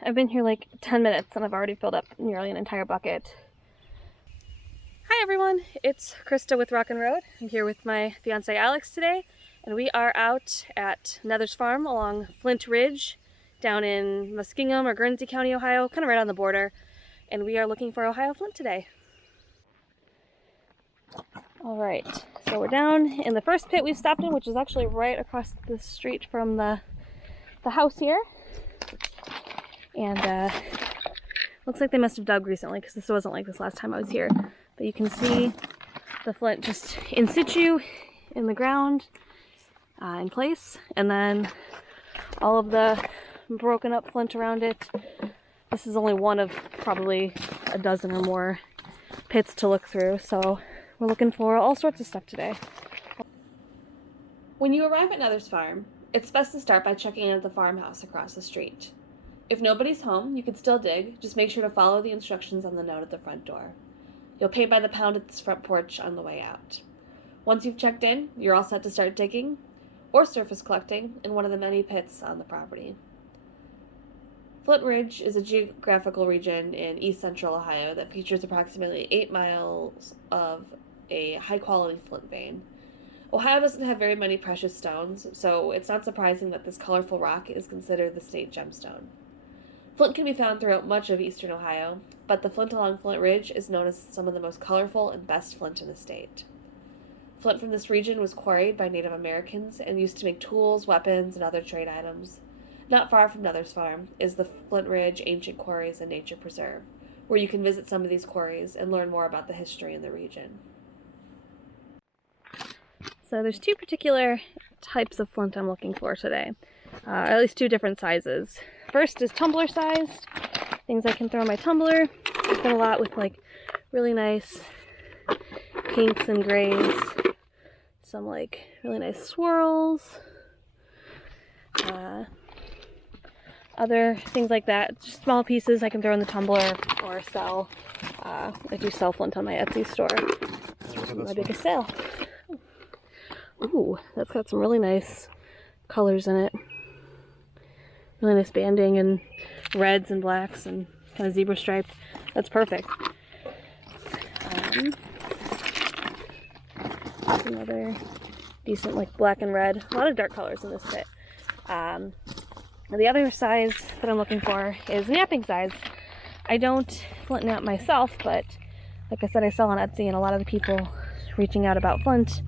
I've been here like 10 minutes and I've already filled up nearly an entire bucket. Hi everyone, it's Krista with Rock and Road. I'm here with my fiance Alex today, and we are out at Nether's farm along Flint Ridge down in Muskingum or Guernsey County, Ohio, kind of right on the border, and we are looking for Ohio flint today. Alright, so we're down in the first pit we've stopped in, which is actually right across the street from the house here. And looks like they must have dug recently because this wasn't like this last time I was here. But you can see the flint just in situ in the ground in place, and then all of the broken up flint around it. This is only one of probably a dozen or more pits to look through, so we're looking for all sorts of stuff today. When you arrive at Nether's farm, it's best to start by checking in at the farmhouse across the street. If nobody's home, you can still dig, just make sure to follow the instructions on the note at the front door. You'll pay by the pound at this front porch on the way out. Once you've checked in, you're all set to start digging or surface collecting in one of the many pits on the property. Flint Ridge is a geographical region in east central Ohio that features approximately 8 miles of a high-quality flint vein. Ohio doesn't have very many precious stones, so it's not surprising that this colorful rock is considered the state gemstone. Flint can be found throughout much of eastern Ohio, but the flint along Flint Ridge is known as some of the most colorful and best flint in the state. Flint from this region was quarried by Native Americans and used to make tools, weapons, and other trade items. Not far from Nether's farm is the Flint Ridge Ancient Quarries and Nature Preserve, where you can visit some of these quarries and learn more about the history in the region. So there's two particular types of flint I'm looking for today, or at least two different sizes. First is tumbler sized, things I can throw in my tumbler. I've done a lot with like really nice pinks and grays, some like really nice swirls, other things like that, just small pieces I can throw in the tumbler or sell. I do sell flint on my Etsy store. It's my biggest sale. Ooh, that's got some really nice colors in it. Really nice banding and reds and blacks and kind of zebra striped. That's perfect. Another decent like black and red. A lot of dark colors in this pit. The other size that I'm looking for is napping size. I don't flint nap myself, but like I said, I sell on Etsy, and a lot of the people reaching out about flint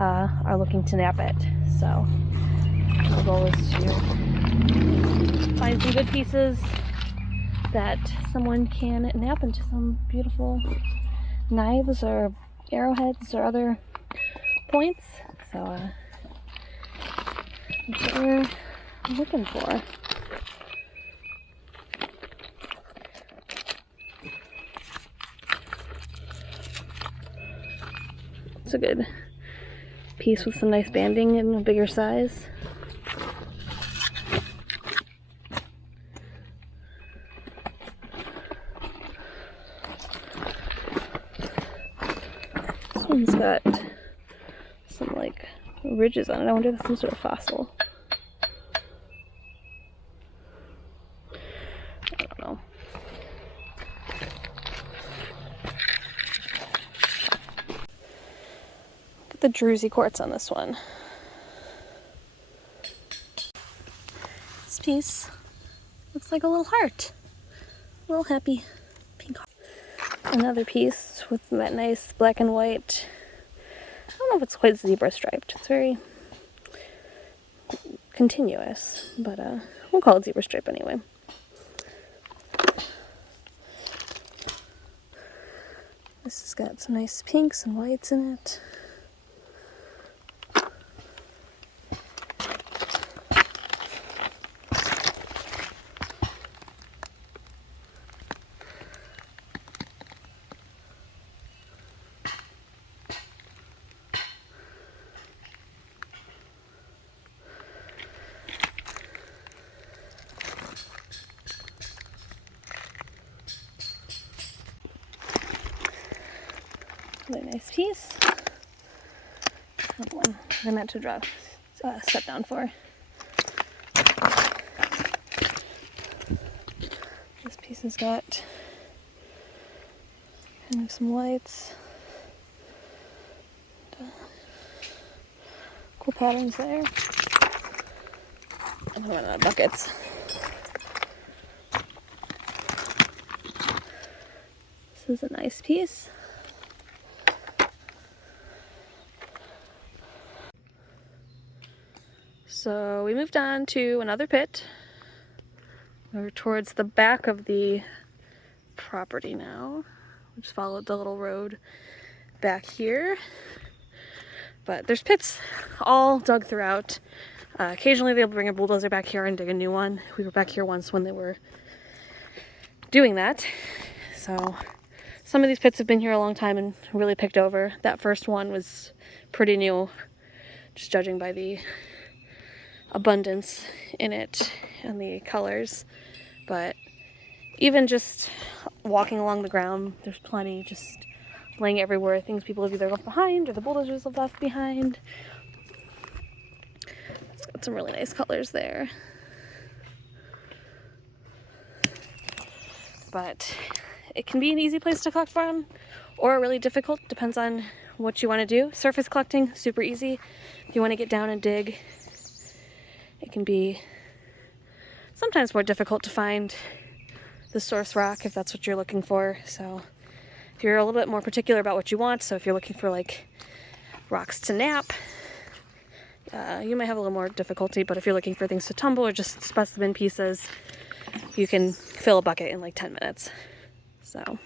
are looking to nap it. So my goal is to find some good pieces that someone can nap into some beautiful knives or arrowheads or other points. So that's what we're looking for. It's a good piece with some nice banding in a bigger size. This one's got some like ridges on it. I wonder if that's some sort of fossil. I don't know. Look at the druzy quartz on this one. This piece looks like a little heart. A little happy pink heart. Another piece with that nice black and white. I don't know if it's quite zebra striped. It's very continuous, but we'll call it zebra stripe anyway. This has got some nice pinks and whites in it. Really nice piece. That one I meant to draw step down for. has got kind of some lights. Cool patterns there. I'm gonna run out of buckets. This is a nice piece. So we moved on to another pit. We're towards the back of the property now. We just followed the little road back here. But there's pits all dug throughout. Occasionally they'll bring a bulldozer back here and dig a new one. We were back here once when they were doing that. So some of these pits have been here a long time and really picked over. That first one was pretty new, just judging by the abundance in it and the colors. But even just walking along the ground, there's plenty just laying everywhere. Things people have either left behind or the bulldozers have left behind. It's got some really nice colors there. But it can be an easy place to collect from or really difficult, depends on what you want to do. Surface collecting, super easy. If you want to get down and dig, it can be sometimes more difficult to find the source rock if that's what you're looking for. So if you're a little bit more particular about what you want, so if you're looking for like rocks to nap, you might have a little more difficulty, but if you're looking for things to tumble or just specimen pieces, you can fill a bucket in like 10 minutes. So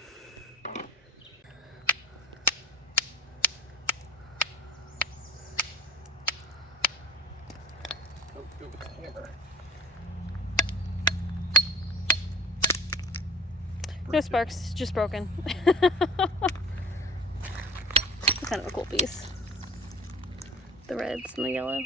no sparks, just broken. It's kind of a cool piece. The reds and the yellow.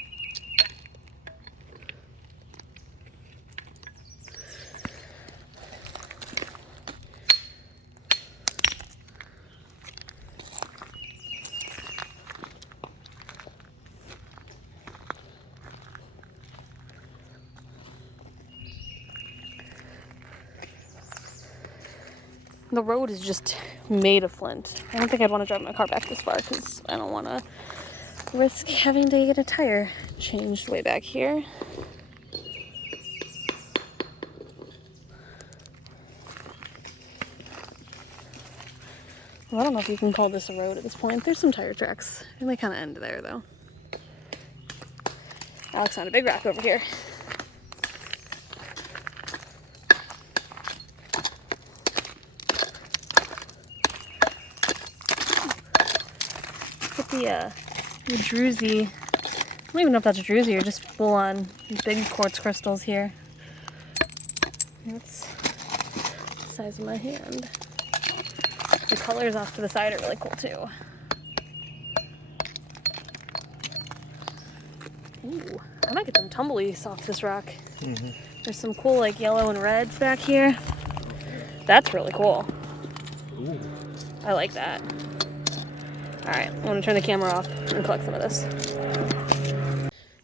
The road is just made of flint. I don't think I'd want to drive my car back this far because I don't want to risk having to get a tire changed way back here. Well, I don't know if you can call this a road at this point. There's some tire tracks. And they kind of end there though. Alex found a big rock over here. The druzy, I don't even know if that's a druzy or just full on big quartz crystals here. That's the size of my hand. The colors off to the side are really cool too. Ooh, I might get some tumbleweeds off this rock. Mm-hmm. There's some cool like yellow and reds back here. That's really cool. Ooh. I like that. Alright, I'm going to turn the camera off and collect some of this.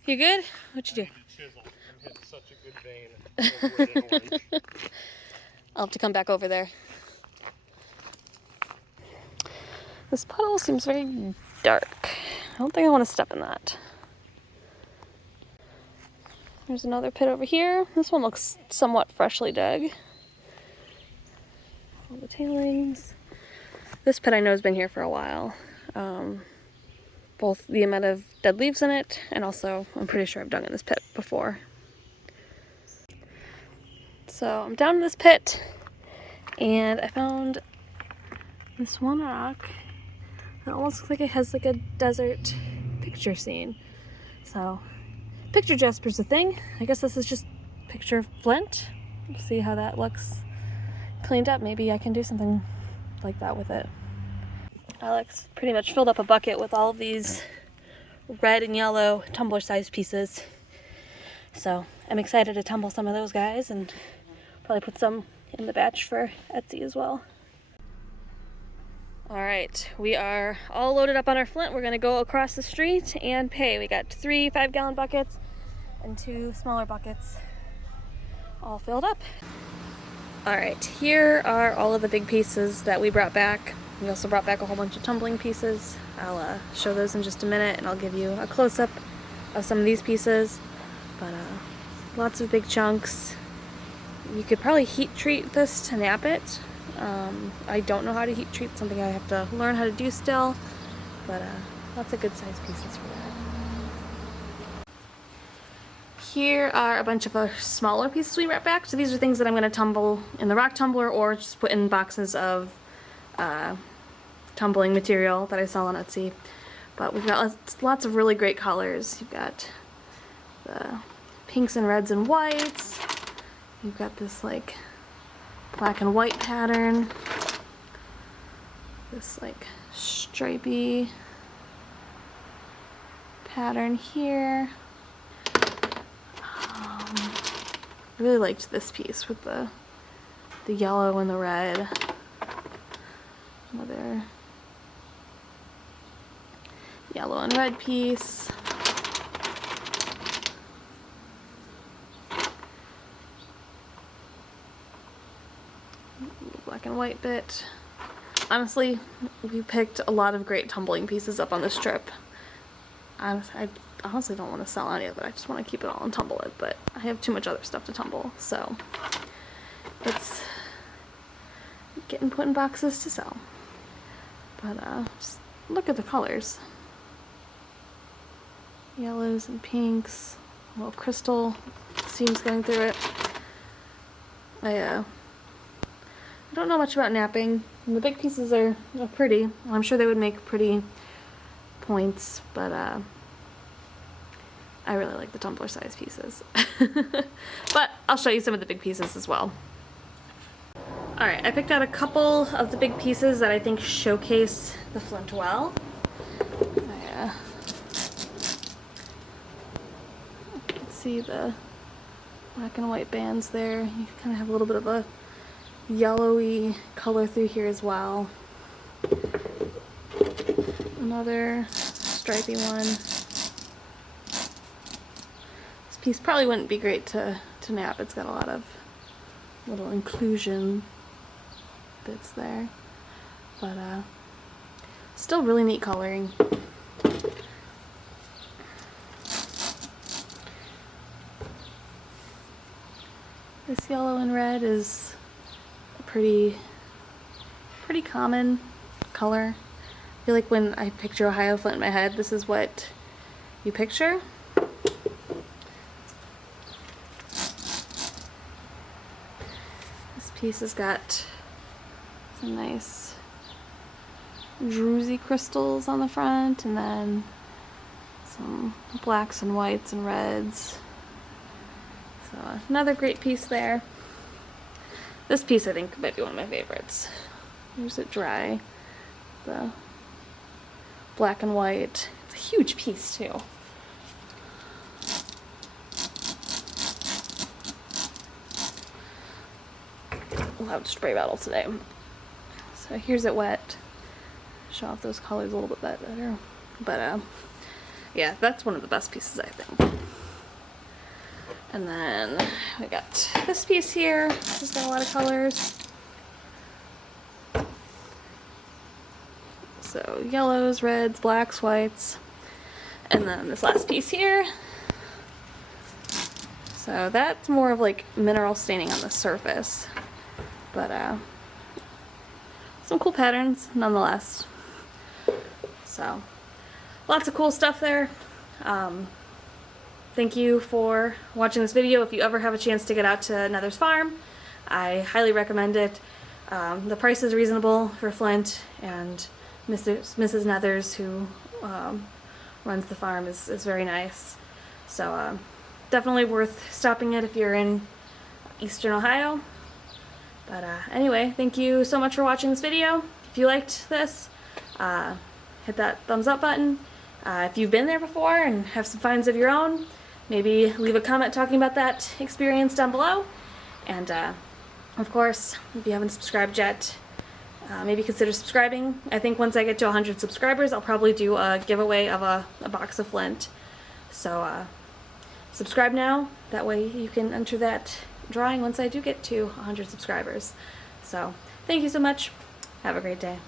You good? What'd you do? Chisel. I'm hitting such a good vein. I'll have to come back over there. This puddle seems very dark. I don't think I want to step in that. There's another pit over here. This one looks somewhat freshly dug. All the tailings. This pit I know has been here for a while. Both the amount of dead leaves in it, and also I'm pretty sure I've dug in this pit before. So I'm down in this pit, and I found this one rock that almost looks like it has like a desert picture scene. So picture jasper's a thing. I guess this is just picture flint. We'll see how that looks cleaned up. Maybe I can do something like that with it. Alex pretty much filled up a bucket with all of these red and yellow tumbler-sized pieces. So I'm excited to tumble some of those guys and probably put some in the batch for Etsy as well. Alright, we are all loaded up on our flint. We're going to go across the street and pay. We got 3 5-gallon buckets and 2 smaller buckets all filled up. Alright, here are all of the big pieces that we brought back. We also brought back a whole bunch of tumbling pieces. I'll show those in just a minute, and I'll give you a close-up of some of these pieces. But lots of big chunks. You could probably heat treat this to nap it. I don't know how to heat treat, something I have to learn how to do still. But lots of good sized pieces for that. Here are a bunch of smaller pieces we brought back. So these are things that I'm going to tumble in the rock tumbler or just put in boxes of tumbling material that I sell on Etsy. But we've got lots of really great colors. You've got the pinks and reds and whites. You've got this like black and white pattern. This like stripy pattern here. I really liked this piece with the yellow and the red. Another yellow and red piece. Black and white bit. Honestly, we picked a lot of great tumbling pieces up on this trip. I honestly don't want to sell any of it. I just want to keep it all and tumble it, but I have too much other stuff to tumble, so it's getting put in boxes to sell. But just look at the colors. Yellows and pinks, a little crystal seams going through it. I don't know much about napping. And the big pieces are pretty. I'm sure they would make pretty points, but I really like the tumbler size pieces. But I'll show you some of the big pieces as well. Alright, I picked out a couple of the big pieces that I think showcase the Flint well. You can see the black and white bands there. You kind of have a little bit of a yellowy color through here as well. Another stripy one. This piece probably wouldn't be great to nap. It's got a lot of little inclusion bits there, but still really neat coloring. This yellow and red is a pretty common color. I feel like when I picture Ohio Flint in my head, this is what you picture. This piece has got some nice druzy crystals on the front, and then some blacks and whites and reds. So another great piece there. This piece I think might be one of my favorites. Here's it dry. The black and white. It's a huge piece too. Loud spray bottle today. So here's it wet. Show off those colors a little bit better. But yeah, that's one of the best pieces I think. And then we got this piece here. This has got a lot of colors. So yellows, reds, blacks, whites. And then this last piece here. So that's more of like mineral staining on the surface. But some cool patterns nonetheless. So lots of cool stuff there. Thank you for watching this video. If you ever have a chance to get out to Nether's farm, I highly recommend it. The price is reasonable for Flint, and Mrs. Nethers, who runs the farm, is very nice. So definitely worth stopping it if you're in Eastern Ohio. But anyway, thank you so much for watching this video. If you liked this, hit that thumbs up button. If you've been there before and have some finds of your own, maybe leave a comment talking about that experience down below. And of course, if you haven't subscribed yet, maybe consider subscribing. I think once I get to 100 subscribers, I'll probably do a giveaway of a box of Flint. So subscribe now, that way you can enter that drawing once I do get to 100 subscribers. So thank you so much. Have a great day.